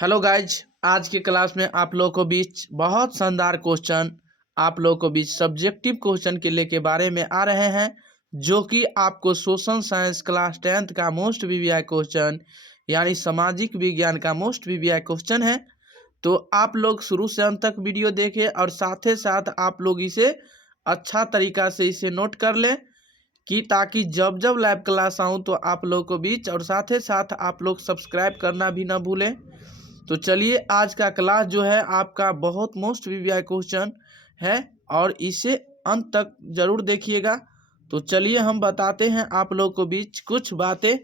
Hello guys, आज के class में आप लोगों को बीच बहुत शानदार क्वेश्चन आप लोगों को बीच सब्जेक्टिव क्वेश्चन के लेके बारे में आ रहे हैं, जो कि आपको सोशल साइंस क्लास 10th का मोस्ट वीवीआई क्वेश्चन यानी सामाजिक विज्ञान का मोस्ट वीवीआई क्वेश्चन है। तो आप लोग शुरू से अंत तक वीडियो देखें और साथ ही साथ आप लोग इसे अच्छा तरीका से इसे नोट कर लें कि ताकि जब जब लाइव क्लास आऊँ तो आप लोग को बीच और साथ ही साथ आप लोग सब्सक्राइब करना भी ना भूलें। तो चलिए, आज का क्लास जो है आपका बहुत मोस्ट वीवीआई क्वेश्चन है और इसे अंत तक जरूर देखिएगा। तो चलिए हम बताते हैं आप लोग को बीच कुछ बातें।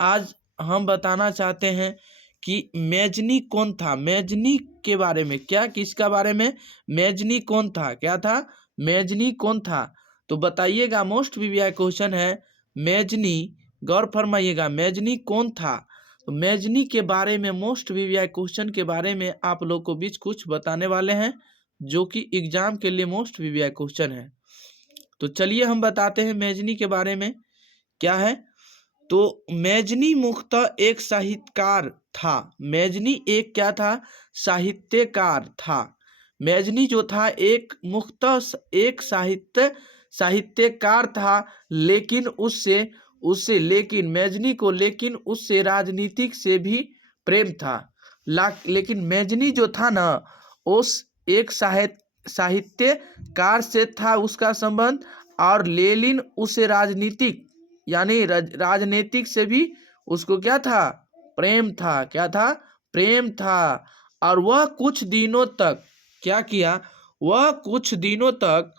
आज हम बताना चाहते हैं कि मेजनी कौन था, मेजनी के बारे में। क्या, किसका बारे में? मेजनी कौन था, क्या था? मेजनी कौन था। तो बताइएगा, मोस्ट वीवीआई क्वेश्चन है मेजनी। गौर फरमाइएगा, मेजनी कौन था। तो मेजनी के बारे में मोस्ट वीवीआई क्वेश्चन के बारे में आप लोग को बीच कुछ बताने वाले हैं, जो कि एग्जाम के लिए मोस्ट वीवीआई क्वेश्चन है। तो चलिए हम बताते हैं मेजनी के बारे में क्या है। तो मेजनी मुख्यतः एक साहित्यकार था। मेजनी एक क्या था? साहित्यकार था। मेजनी जो था एक मुख्यतः एक साहित्यकार था, लेकिन लेकिन मेजनी को उससे राजनीतिक से भी प्रेम था। लेकिन मेजनी जो था ना, उस एक साहित्यकार से था उसका संबंध, और लेकिन उसे राजनीतिक यानी राजनीतिक से भी उसको क्या था? प्रेम था। क्या था? प्रेम था। और वह कुछ दिनों तक क्या किया? वह कुछ दिनों तक,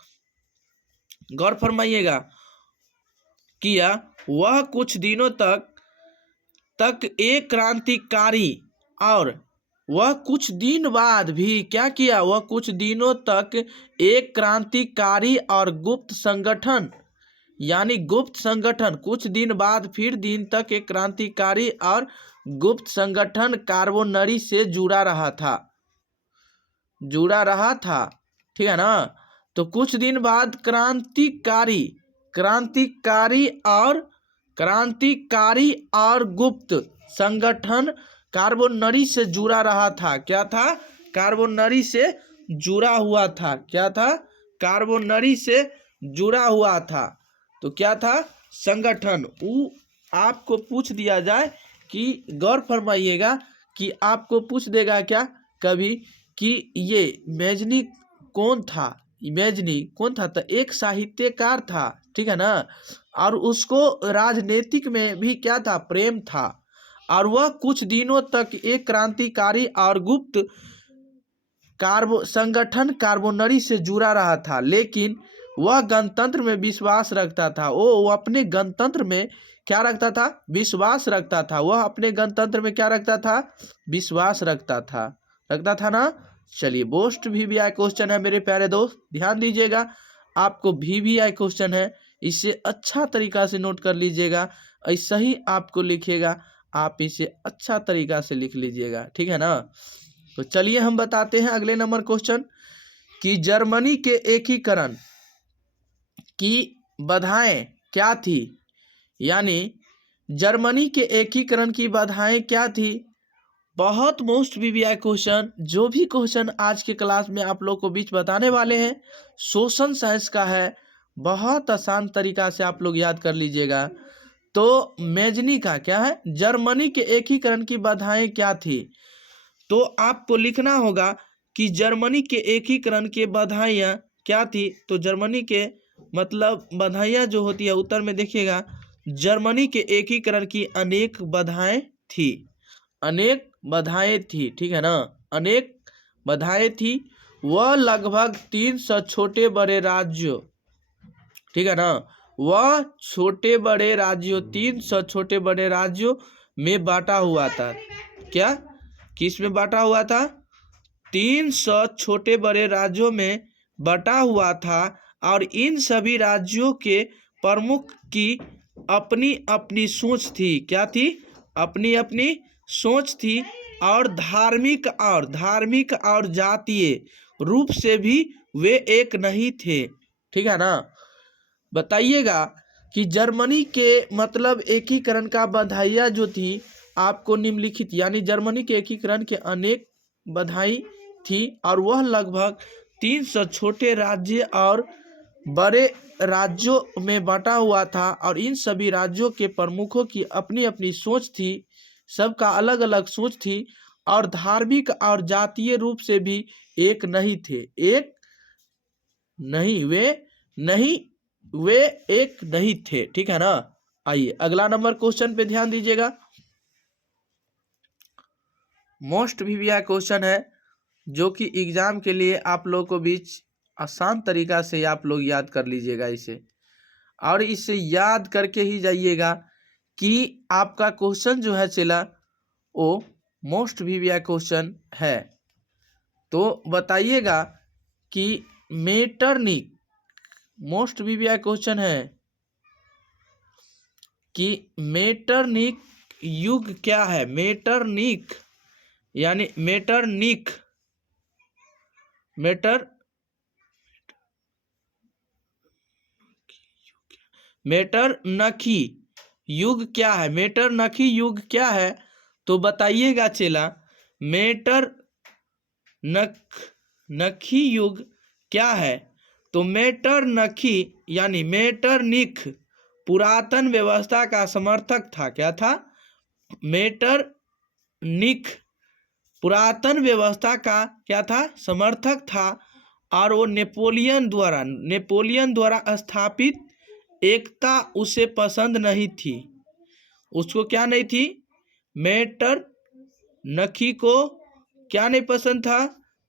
गौर फरमाइएगा, किया वह कुछ दिनों तक एक क्रांतिकारी, और वह कुछ दिन बाद भी क्या किया? वह कुछ दिनों तक एक क्रांतिकारी और गुप्त संगठन यानी गुप्त संगठन, कुछ दिन बाद फिर दिन तक एक क्रांतिकारी और गुप्त संगठन कार्बोनरी से जुड़ा रहा था। ठीक है ना। तो कुछ दिन बाद क्रांतिकारी और गुप्त संगठन कार्बोनरी से जुड़ा रहा था। क्या था? कार्बोनरी से जुड़ा हुआ था। क्या था? कार्बोनरी से जुड़ा हुआ था। तो क्या था? संगठन। आपको पूछ दिया जाए कि, गौर फरमाइएगा, कि आपको पूछ देगा क्या कभी कि ये मेजनी कौन था। मेजनी कौन था? तो एक साहित्यकार था, ठीक है ना। और उसको राजनीतिक में भी क्या था? प्रेम था। और वह कुछ दिनों तक एक क्रांतिकारी और गुप्त संगठन कार्बोनरी से जुड़ा रहा था, लेकिन वह गणतंत्र में विश्वास रखता था। वो अपने गणतंत्र में क्या रखता था? विश्वास रखता था। वह अपने गणतंत्र में क्या रखता था? विश्वास रखता था ना। चलिए, मोस्ट वीवीआई क्वेश्चन है मेरे प्यारे दोस्त, ध्यान दीजिएगा। आपको वीवीआई क्वेश्चन है, इसे अच्छा तरीका से नोट कर लीजिएगा। ऐसा ही आपको लिखेगा, आप इसे अच्छा तरीका से लिख लीजिएगा, ठीक है ना। तो चलिए हम बताते हैं अगले नंबर क्वेश्चन कि जर्मनी के एकीकरण की बाधाएं क्या थी। यानी जर्मनी के एकीकरण की बाधाएं क्या थी। बहुत मोस्ट वीवीआई क्वेश्चन, जो भी क्वेश्चन आज के क्लास में आप लोग को बीच बताने वाले हैं, सोशल साइंस का है। बहुत आसान तरीका से आप लोग याद कर लीजिएगा। तो मेजनी का क्या है? जर्मनी के एकीकरण की बाधाएं क्या थी। तो आपको लिखना होगा कि जर्मनी के एकीकरण के बाधाइयाँ क्या थी। तो जर्मनी के मतलब बाधाइयाँ जो होती है, उत्तर में देखिएगा, जर्मनी के एकीकरण की अनेक बाधाएं थी। अनेक बाधाएं थी, ठीक है ना। अनेक बाधाएं थी। वह लगभग 300 छोटे बड़े राज्यों, ठीक है ना, वह 300 छोटे बड़े राज्यों में बांटा हुआ था। क्या? किस में बांटा हुआ था? 300 छोटे बड़े राज्यों में बटा हुआ था। और इन सभी राज्यों के प्रमुख की अपनी अपनी सोच थी। क्या थी? अपनी अपनी सोच थी। और धार्मिक और जातीय रूप से भी वे एक नहीं थे, ठीक है ना। बताइएगा कि जर्मनी के मतलब एकीकरण का बधाइयाँ जो थी, आपको निम्नलिखित यानी जर्मनी के एकीकरण के अनेक बधाई थी और वह लगभग 300 छोटे राज्य और बड़े राज्यों में बटा हुआ था और इन सभी राज्यों के प्रमुखों की अपनी अपनी सोच थी, सबका अलग अलग सोच थी और धार्मिक और जातीय रूप से भी एक नहीं थे, एक नहीं वे एक नहीं थे। ठीक है ना। आइए अगला नंबर क्वेश्चन पे ध्यान दीजिएगा। मोस्ट वीवीआई क्वेश्चन है जो कि एग्जाम के लिए आप लोगों को बीच आसान तरीका से आप लोग याद कर लीजिएगा इसे, और इसे याद करके ही जाइएगा कि आपका क्वेश्चन जो है चला वो मोस्ट वीवीआई क्वेश्चन है। तो बताइएगा कि मेटरनिक मोस्ट वीवीआई क्वेश्चन है कि मेटरनिक युग क्या है। मेटरनिक यानी मेटरनखी युग क्या है। मेटरनखी युग क्या है तो बताइएगा चेला। मेटरनखी युग क्या है तो मेटरनखी यानी मेटरनिख पुरातन व्यवस्था का समर्थक था। क्या था। मेटरनिख पुरातन व्यवस्था का क्या था, समर्थक था। और वो नेपोलियन द्वारा स्थापित एकता उसे पसंद नहीं थी। उसको क्या नहीं थी, मेटरनखी को क्या नहीं पसंद था,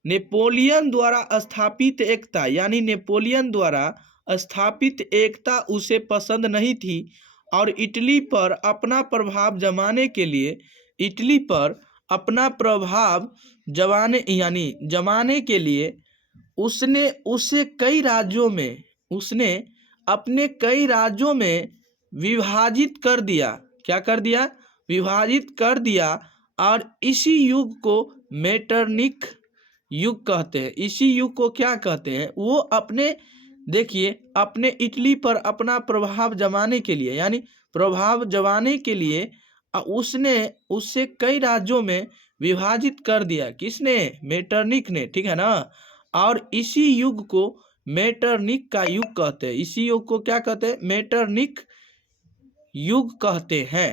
नेपोलियन द्वारा स्थापित एकता यानी नेपोलियन द्वारा स्थापित एकता उसे पसंद नहीं थी। और इटली पर अपना प्रभाव जमाने के लिए जमाने के लिए उसने अपने कई राज्यों में विभाजित कर दिया। क्या कर दिया, विभाजित कर दिया। और इसी युग को मेटरनिक युग कहते हैं। इसी युग को क्या कहते हैं, वो अपने इटली पर अपना प्रभाव जमाने के लिए उसने उससे कई राज्यों में विभाजित कर दिया। किसने, मेटरनिक ने। ठीक है ना। और इसी युग को मेटरनिक का युग कहते हैं। इसी युग को क्या कहते हैं, मेटरनिक युग कहते हैं।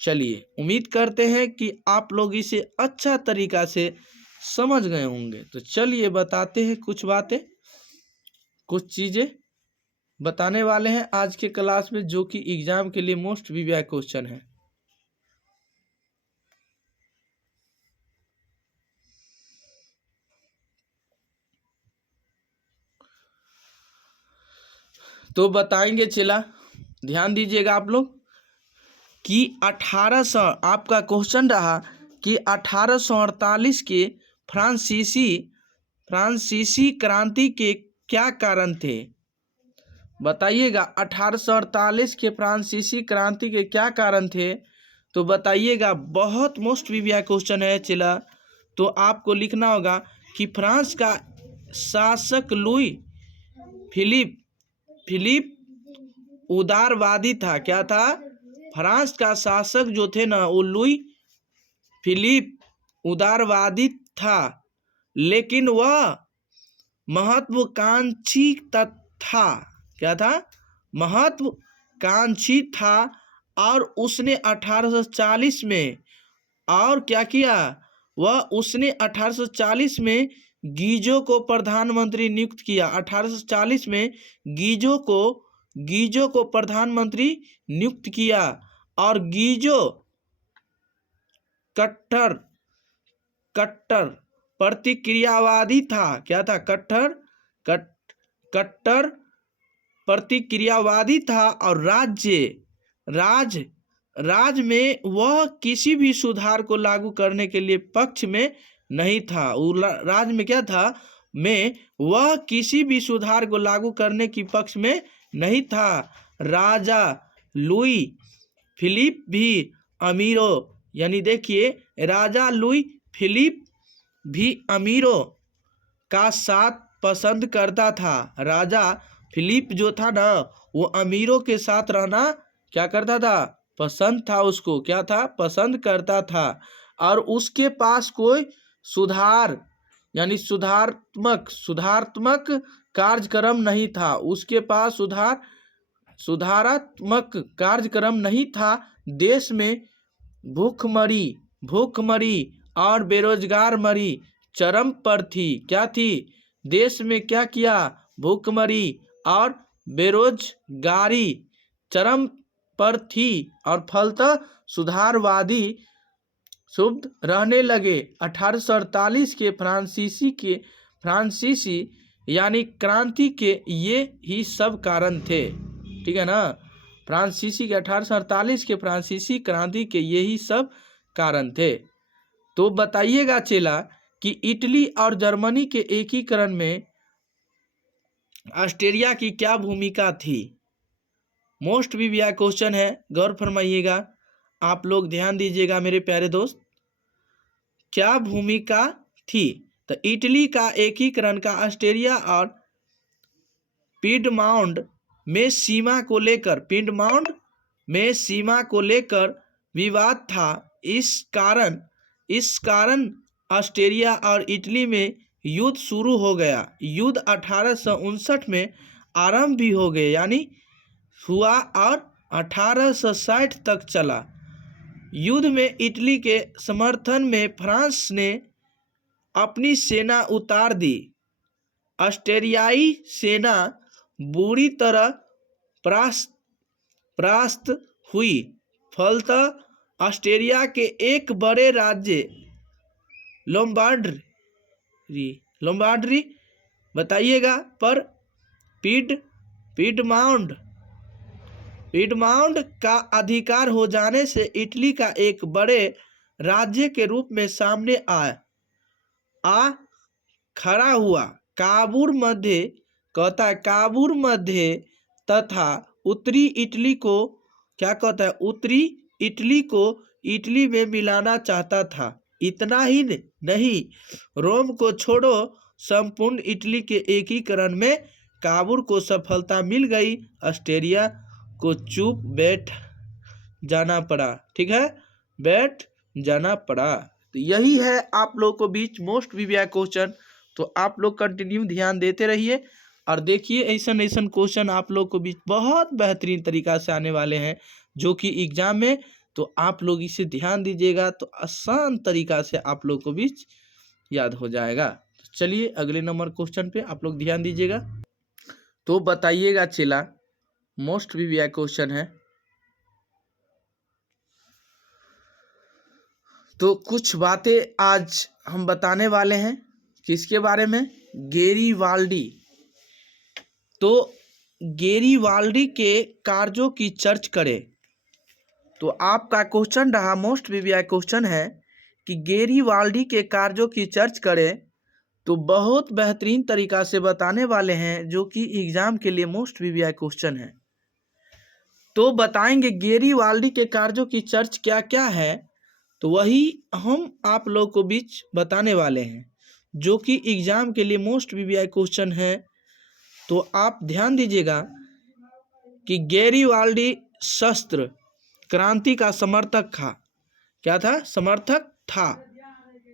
चलिए उम्मीद करते हैं कि आप लोग इसे अच्छा तरीका से समझ गए होंगे। तो चलिए बताते हैं कुछ बातें, कुछ चीजें बताने वाले हैं आज के क्लास में जो कि एग्जाम के लिए मोस्ट वीवीआई क्वेश्चन है। तो बताएंगे चला, ध्यान दीजिएगा आप लोग कि 1800 आपका क्वेश्चन रहा कि 1848 के फ्रांसीसी क्रांति के क्या कारण थे। बताइएगा 1848 के फ्रांसीसी क्रांति के क्या कारण थे तो बताइएगा। बहुत मोस्ट वीवीआई क्वेश्चन है चला। तो आपको लिखना होगा कि फ्रांस का शासक लुई फिलिप उदारवादी था। क्या था, फ्रांस का शासक जो थे ना वो लुई फिलिप उदारवादी था, लेकिन वह महत्वाकांक्षी था। क्या था, महत्वाकांक्षी था। और उसने 1840 में और क्या किया, वह उसने 1840 में गीजो को प्रधानमंत्री नियुक्त किया। 1840 में गीजो को प्रधानमंत्री नियुक्त किया। और गीजो कट्टर प्रतिक्रियावादी था। क्या था, कट्टर प्रतिक्रियावादी था। और राज्य में वह किसी भी सुधार को लागू करने के लिए पक्ष में नहीं था। राज्य में क्या था, वह किसी भी सुधार को लागू करने की पक्ष में नहीं था। राजा लुई फिलिप भी अमीरों यानी देखिए राजा लुई फिलिप भी अमीरों का साथ पसंद करता था। राजा फिलिप जो था ना वो अमीरों के साथ रहना क्या करता था, पसंद था उसको, क्या था, पसंद करता था। और उसके पास कोई सुधार यानी सुधारात्मक कार्यक्रम नहीं था, उसके पास सुधारात्मक कार्यक्रम नहीं था। देश में भूखमरी और बेरोजगारमरी चरम पर थी। क्या थी, देश में क्या किया, भूखमरी और बेरोजगारी चरम पर थी और फलतः सुधारवादी शुभ रहने लगे। 1848 के फ्रांसीसी यानी क्रांति के ये ही सब कारण थे। ठीक है ना, फ्रांसीसी के 1848 के फ्रांसीसी क्रांति के यही सब कारण थे। तो बताइएगा चेला कि इटली और जर्मनी के एकीकरण में ऑस्ट्रिया की क्या भूमिका थी। मोस्ट वीवीआई क्वेश्चन है, गौर फरमाइएगा, आप लोग ध्यान दीजिएगा मेरे प्यारे दोस्त। क्या भूमिका थी, तो इटली का एकीकरण का ऑस्ट्रिया और पिडमाउंट में सीमा को लेकर विवाद था। इस कारण ऑस्ट्रिया और इटली में युद्ध शुरू हो गया। युद्ध 1859 में आरंभ भी हो गए यानी हुआ और 1860 तक चला। युद्ध में इटली के समर्थन में फ्रांस ने अपनी सेना उतार दी। ऑस्ट्रियाई सेना बुरी तरह परास्त हुई। फलतः ऑस्ट्रिया के एक बड़े राज्य लोम्बार्डी बताइएगा पर पिडमाउंट का अधिकार हो जाने से इटली का एक बड़े राज्य के रूप में सामने आ खड़ा हुआ। काबुल मध्य तथा उत्तरी इटली को क्या कहता है, उत्तरी इटली को इटली में मिलाना चाहता था। इतना ही नहीं, रोम को छोड़ो, संपूर्ण इटली के एकीकरण में काबुल को सफलता मिल गई। ऑस्ट्रिया को चुप बैठ जाना पड़ा। ठीक है, बैठ जाना पड़ा। तो यही है आप लोग को बीच मोस्ट वीवीआई क्वेश्चन। तो आप लोग कंटिन्यू ध्यान देते रहिए और देखिए ऐसा क्वेश्चन आप लोग को बीच बहुत बेहतरीन तरीका से आने वाले हैं जो कि एग्जाम में। तो आप लोग इसे ध्यान दीजिएगा तो आसान तरीका से आप लोग को बीच याद हो जाएगा। चलिए अगले नंबर क्वेश्चन पे आप लोग ध्यान दीजिएगा। तो बताइएगा चेला, मोस्ट वीवीआई क्वेश्चन है। तो कुछ बातें आज हम बताने वाले हैं, किसके बारे में, गेरिबाल्डी। तो गेरिबाल्डी के कार्यों की चर्च करें। तो आपका क्वेश्चन रहा, मोस्ट वीवीआई क्वेश्चन है कि गेरिबाल्डी के कार्यों की चर्च करें। तो बहुत बेहतरीन तरीका से बताने वाले हैं जो कि एग्जाम के लिए मोस्ट वीवीआई क्वेश्चन है। तो बताएंगे गेरिबाल्डी के कार्यों की चर्च क्या क्या है, तो वही हम आप लोग को बीच बताने वाले हैं जो कि एग्जाम के लिए मोस्ट वीवीआई क्वेश्चन है। तो आप ध्यान दीजिएगा कि गेरिबाल्डी शस्त्र क्रांति का समर्थक था। क्या था, समर्थक था।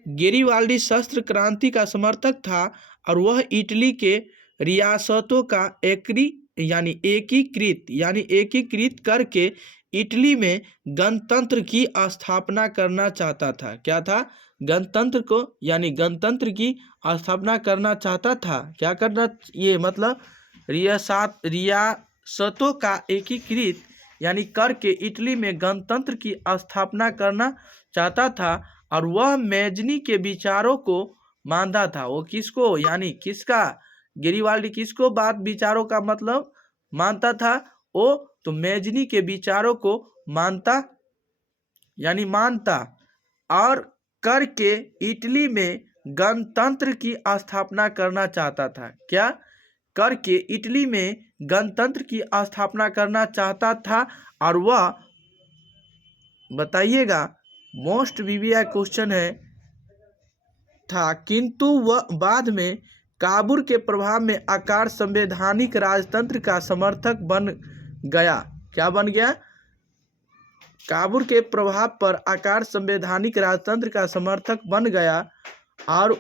गेरिबाल्डी शस्त्र क्रांति का समर्थक था और वह इटली के रियासतों का एकीकृत करके इटली में गणतंत्र की स्थापना करना चाहता था। क्या था, गणतंत्र की स्थापना करना चाहता था। क्या करना, ये मतलब रियासतों का एकीकृत करके इटली में गणतंत्र की स्थापना करना चाहता था और वह मैजनी के विचारों को मानता था। वो किसको, किसका, गेरिबाल्डी किसको विचारों का मतलब मानता था, वो तो मैजनी के विचारों को मानता और करके इटली में गणतंत्र की स्थापना करना चाहता था। क्या करके इटली में गणतंत्र की स्थापना करना चाहता था। और वह बताइएगा मोस्ट वीवीआई क्वेश्चन है था, किंतु वह बाद में काबुल के प्रभाव में आकार संवैधानिक राजतंत्र का समर्थक बन गया। क्या बन गया, काबुल के प्रभाव पर आकार संवैधानिक राजतंत्र का समर्थक बन गया और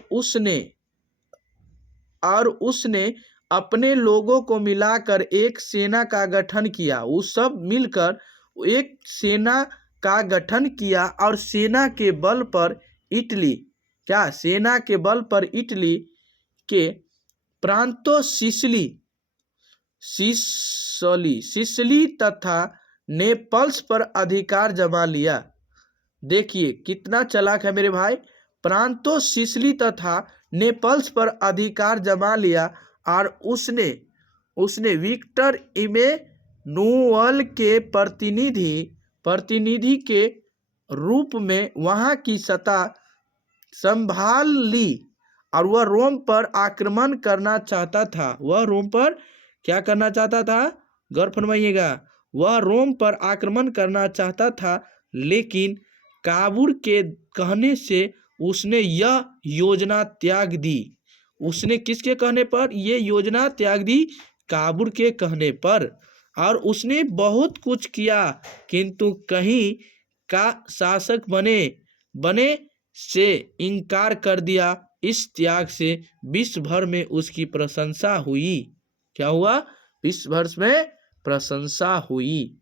उसने अपने लोगों को मिलाकर एक सेना का गठन किया। वो सब मिलकर एक सेना का गठन किया और सेना के बल पर इटली के प्रांतों सिसिली तथा नेपल्स पर अधिकार जमा लिया। देखिए कितना चालाक है मेरे भाई। प्रांतों सिसिली तथा नेपल्स पर अधिकार जमा लिया और उसने विक्टर इमैनुअल के प्रतिनिधि के रूप में वहां की सत्ता संभाल ली और वह रोम पर आक्रमण करना चाहता था। वह रोम पर क्या करना चाहता था? गौर फरमाइएगा, वह रोम पर आक्रमण करना चाहता था, लेकिन काबुल के कहने से उसने यह योजना त्याग दी। उसने किसके कहने पर यह योजना त्याग दी? काबुल के कहने पर। और उसने बहुत कुछ किया, किंतु कहीं का शासक बने से इनकार कर दिया। इस त्याग से विश्व भर में उसकी प्रशंसा हुई। क्या हुआ? विश्व भर में प्रशंसा हुई।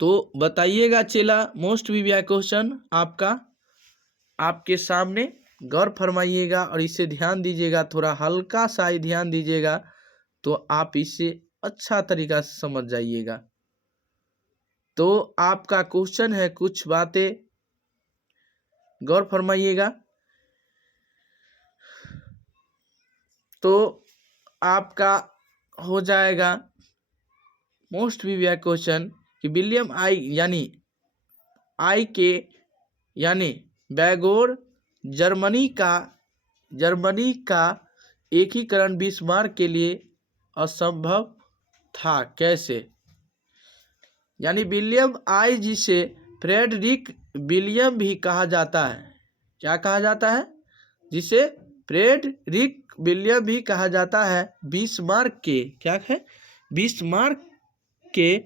तो बताइएगा चेला, मोस्ट वीवीआई क्वेश्चन आपके सामने, गौर फरमाइएगा और इसे ध्यान दीजिएगा, थोड़ा हल्का सा ही ध्यान दीजिएगा तो आप इसे अच्छा तरीका से समझ जाइएगा। तो आपका क्वेश्चन है, कुछ बातें गौर फरमाइएगा। तो आपका हो जाएगा मोस्ट वीवीआई क्वेश्चन कि विलियम यानी बैगोर जर्मनी का एकीकरण बिस्मार्क के लिए असंभव था। कैसे? यानी विलियम आई जिसे फ्रेडरिक विलियम भी कहा जाता है। क्या कहा जाता है? जिसे फ्रेडरिक विलियम भी कहा जाता है। बिस्मार्क के क्या है? बिस्मार्क के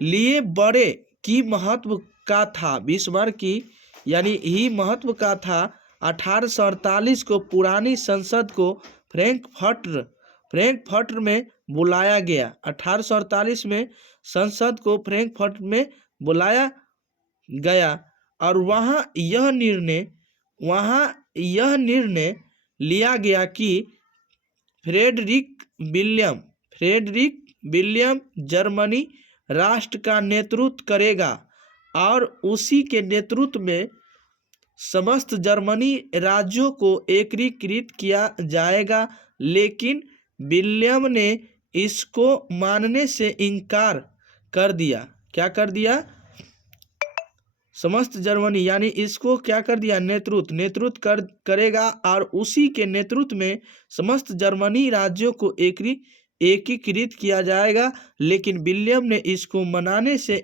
लिए बड़े की महत्व का था। बिस्मार्क की यानी ही महत्व का था। 1848 को पुरानी संसद को फ्रैंकफर्ट में बुलाया गया। 1848 में संसद को फ्रैंकफर्ट में बुलाया गया और वहाँ यह निर्णय लिया गया कि फ्रेडरिक विलियम जर्मनी राष्ट्र का नेतृत्व करेगा और उसी के नेतृत्व में समस्त जर्मनी राज्यों को एकीकृत किया जाएगा। लेकिन विलियम ने इसको मानने से इनकार कर दिया। क्या कर दिया? समस्त जर्मनी यानी इसको क्या कर दिया? नेतृत्व करेगा और उसी के नेतृत्व में समस्त जर्मनी राज्यों को एकीकृत किया जाएगा। लेकिन विलियम ने इसको मनाने से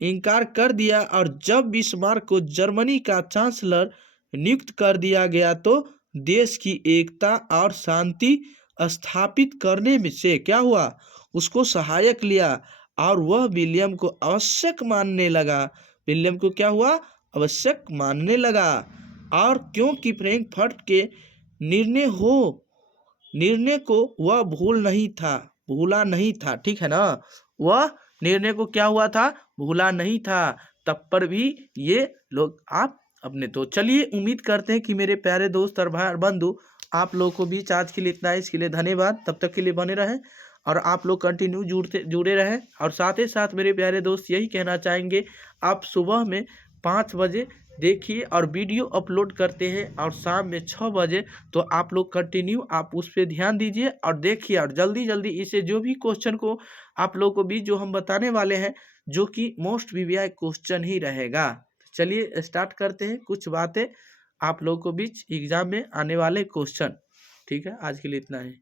इनकार कर दिया और जब बिस्मार्क को जर्मनी का चांसलर नियुक्त कर दिया गया तो देश की एकता और शांति स्थापित करने में से क्या हुआ? उसको सहायक लिया और वह विलियम को आवश्यक मानने लगा। विलियम को क्या हुआ? आवश्यक मानने लगा। और क्योंकि फ्रैंकफर्ट के निर्णय को वह भूला नहीं था। ठीक है ना? वह निर्णय को क्या हुआ था? भूला नहीं था। तब पर भी ये लोग आप अपने। तो चलिए, उम्मीद करते हैं कि मेरे प्यारे दोस्त और भाई बंधु आप लोगों को बीच आज के लिए इतना, इसके लिए धन्यवाद। तब तक के लिए बने रहें और आप लोग कंटिन्यू जुड़े रहें। और साथ ही साथ मेरे प्यारे दोस्त यही कहना चाहेंगे, आप सुबह में 5 बजे देखिए और वीडियो अपलोड करते हैं और शाम में 6 बजे। तो आप लोग कंटिन्यू आप उस पर ध्यान दीजिए और देखिए और जल्दी इसे जो भी क्वेश्चन को आप लोगों को भी जो हम बताने वाले हैं, जो कि मोस्ट वीवीआई क्वेश्चन ही रहेगा। चलिए स्टार्ट करते हैं कुछ बातें आप लोगों को बीच एग्जाम में आने वाले क्वेश्चन। ठीक है, आज के लिए इतना ही।